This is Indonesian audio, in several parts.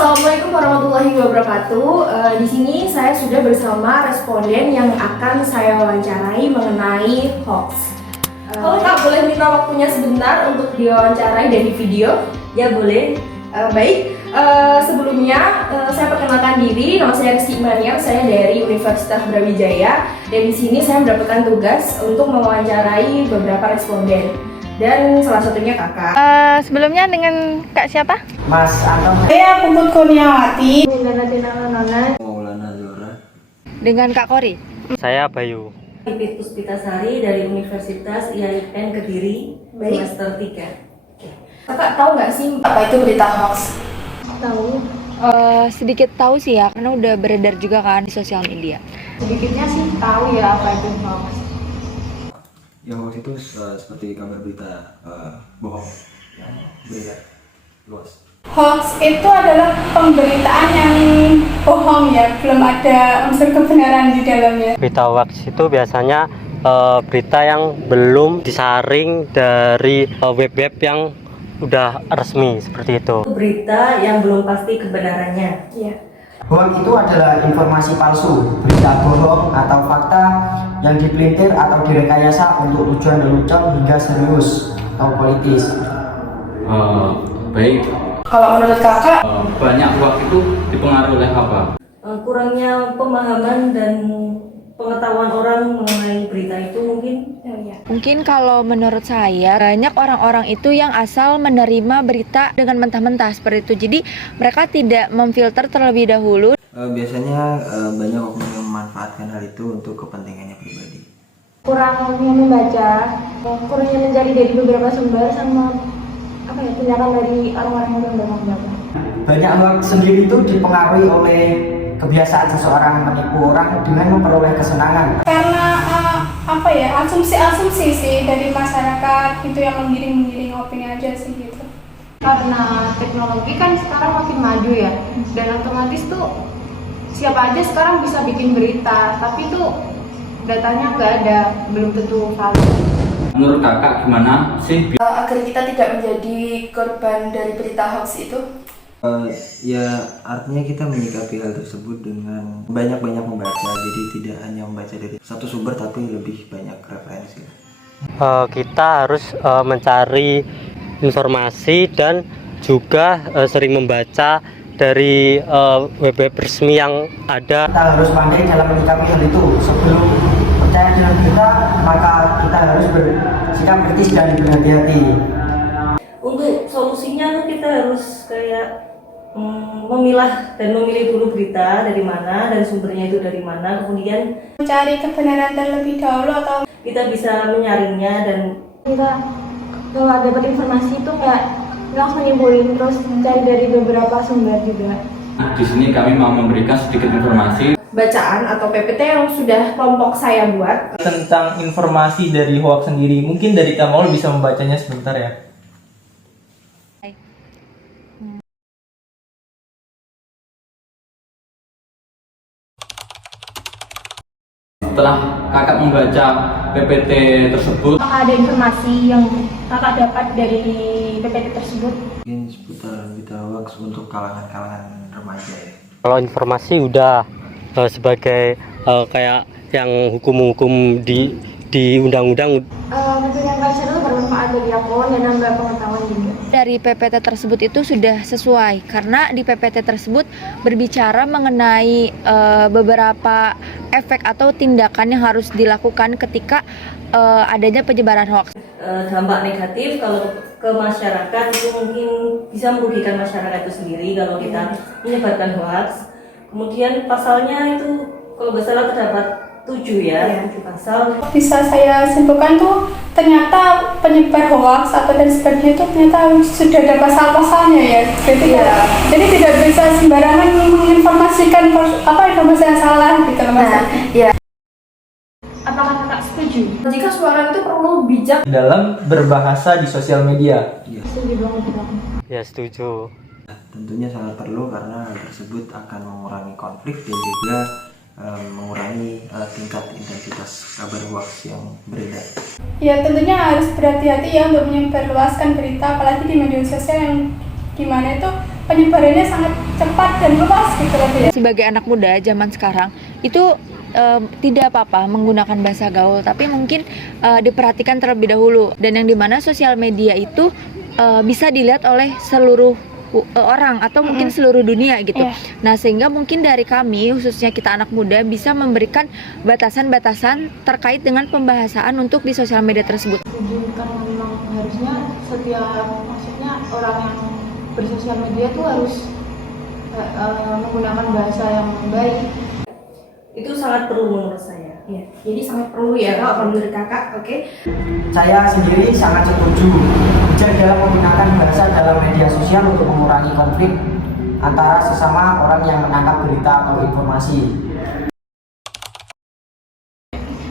Assalamualaikum warahmatullahi wabarakatuh. Di sini saya sudah bersama responden yang akan saya wawancarai mengenai hoax. Halo Kak, boleh minta waktunya sebentar untuk diwawancarai dari video? Ya boleh. Baik. Sebelumnya saya perkenalkan diri, nama saya Rizky Imaniar, saya dari Universitas Brawijaya. Dan di sini saya mendapatkan tugas untuk mewawancarai beberapa responden. Dan salah satunya kakak. Sebelumnya dengan Kak siapa? Mas Anton. Saya Puput Kurniawati. Maulana Zora. Dengan Kak Kori. Saya Bayu. Pipit Puspitasari dari Universitas IAIN Kediri, Baik. semester 3. Kakak tahu nggak sih Apa itu berita hoax? tahu? Sedikit tahu sih ya, karena udah beredar juga kan di sosial media. Sedikitnya sih tahu ya apa itu hoax. Ya hoax itu seperti kabar berita bohong yang beredar luas. Hoax itu adalah pemberitaan yang bohong ya, belum ada unsur kebenaran di dalamnya. Berita hoax itu biasanya berita yang belum disaring dari web-web yang udah resmi seperti itu. Berita yang belum pasti kebenarannya. Iya. Hoax itu adalah informasi palsu, berita bohong atau fakta yang dipelintir atau direkayasa untuk tujuan lelucon hingga serius atau politis. Baik. Kalau menurut kakak, Banyak hoax itu dipengaruhi oleh apa? Kurangnya pemahaman dan pengetahuan orang mengenai berita itu mungkin. Mungkin kalau menurut saya, banyak orang-orang itu yang asal menerima berita dengan mentah-mentah seperti itu. Jadi mereka tidak memfilter terlebih dahulu. Biasanya banyak oknum yang memanfaatkan hal itu untuk kepentingannya pribadi. Kurangnya membaca, kurangnya mencari dari beberapa sumber sama tindakan dari orang-orang yang bertanggung. Banyak hoax sendiri itu dipengaruhi oleh kebiasaan seseorang menipu orang dengan memperoleh kesenangan. karena asumsi-asumsi sih dari masyarakat itu yang menggiring opini aja sih gitu. Karena teknologi kan sekarang makin maju ya, dan otomatis tuh siapa aja sekarang bisa bikin berita, tapi tuh datanya nggak ada, belum tentu valid. Menurut kakak gimana sih? Agar kita tidak menjadi korban dari berita hoax itu, Ya artinya kita menyikapi hal tersebut dengan banyak-banyak membaca, jadi tidak hanya membaca dari satu sumber tapi lebih banyak referensi. Kita harus mencari informasi dan juga sering membaca dari web-web resmi yang ada. Kita harus pandai dalam menyikapi hal itu. Sebelum percaya dengan berita, maka kita harus bersikap kritis dan berhati-hati. Untuk solusinya kita harus kayak memilah dan memilih dulu berita dari mana dan sumbernya itu dari mana, kemudian mencari kebenaran terlebih dahulu atau kita bisa menyaringnya dan Kita kalau dapat informasi itu nggak langsung nyimpulin, terus cari dari beberapa sumber juga. Di sini kami mau memberikan sedikit informasi Bacaan atau PPT yang sudah kelompok saya buat. Tentang informasi dari hoax sendiri. Mungkin dari Kamal bisa membacanya sebentar ya. setelah kakak membaca PPT tersebut. Apakah ada informasi yang kakak dapat dari PPT tersebut? Mungkin seputar berita hoax untuk kalangan-kalangan remaja ya. Kalau informasi udah sebagai kayak yang hukum-hukum di undang-undang. Tentunya baca itu bermanfaat bagi aku dan nambah pengetahuan juga. Dari PPT tersebut itu sudah sesuai, karena di PPT tersebut berbicara mengenai beberapa efek atau tindakan yang harus dilakukan ketika adanya penyebaran hoax. Dampak negatif kalau ke masyarakat itu mungkin bisa merugikan masyarakat itu sendiri kalau kita menyebarkan hoax. Kemudian pasalnya itu kalau nggak salah terdapat 7 ya, 7 pasal. bisa saya simpulkan tuh ternyata penyebar hoax atau dan sebagainya itu ternyata sudah ada pasal-pasalnya ya. Jadi tidak bisa sembarangan menginformasikan informasi yang salah gitu loh Mas. Apakah kakak setuju jika suara itu perlu bijak? Dalam berbahasa di sosial media. Setuju banget dong. Ya setuju. Tentunya sangat perlu karena hal tersebut akan mengurangi konflik dan juga mengurangi tingkat intensitas kabar hoax yang beredar. Ya tentunya harus berhati-hati ya untuk menyebarluaskan berita apalagi di media sosial yang dimana itu penyebarannya sangat cepat dan luas gitu loh ya. Sebagai anak muda zaman sekarang itu tidak apa-apa menggunakan bahasa gaul, tapi mungkin diperhatikan terlebih dahulu, dan yang dimana sosial media itu bisa dilihat oleh seluruh orang atau mungkin seluruh dunia gitu. Nah, sehingga mungkin dari kami khususnya kita anak muda bisa memberikan batasan-batasan terkait dengan pembahasan untuk di sosial media tersebut. Karena memang harusnya maksudnya orang yang bersosial media tuh harus menggunakan bahasa yang baik. Itu sangat perlu menurut saya. Ya, jadi sangat perlu ya kalau menurut kakak, oke? Saya sendiri sangat setuju bijak dalam menggunakan bahasa dalam media sosial untuk mengurangi konflik antara sesama orang yang menangkap berita atau informasi.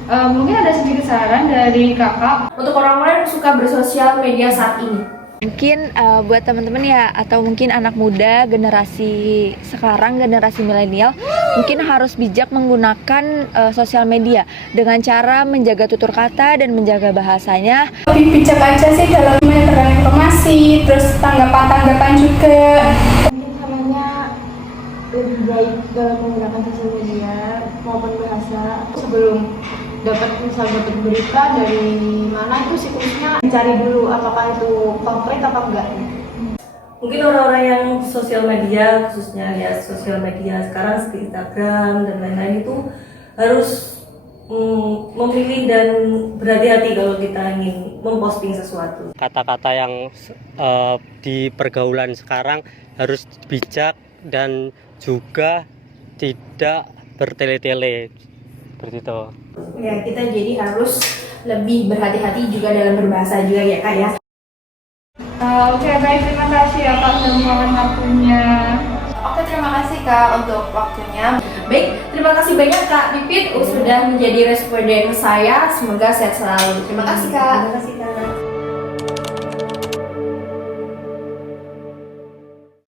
Mungkin ada sedikit saran dari kakak Untuk orang-orang yang suka bersosial media saat ini. Mungkin buat teman-teman ya, atau mungkin anak muda generasi sekarang, generasi milenial, mungkin harus bijak menggunakan sosial media dengan cara menjaga tutur kata dan menjaga bahasanya. lebih bijak aja sih dalam menyebarkan informasi, terus tanggapan juga. Mungkin caranya lebih baik dalam menggunakan sosial media maupun bahasa. Sebelum dapat berita dari mana itu siklusnya dicari dulu apakah itu konkret apa enggak. Mungkin orang-orang yang sosial media, khususnya ya sosial media sekarang seperti Instagram dan lain-lain itu harus memilih dan berhati-hati kalau kita ingin memposting sesuatu. Kata-kata yang di pergaulan sekarang harus bijak dan juga tidak bertele-tele seperti itu. Ya, kita jadi harus lebih berhati-hati juga dalam berbahasa juga ya kak ya. Oke, baik, terima kasih ya Kak sudah meluangkan waktunya. Oke, terima kasih kak untuk waktunya. Baik, terima kasih banyak kak Pipit sudah menjadi responden saya. Semoga sehat selalu. Terima kasih kak. Terima kasih.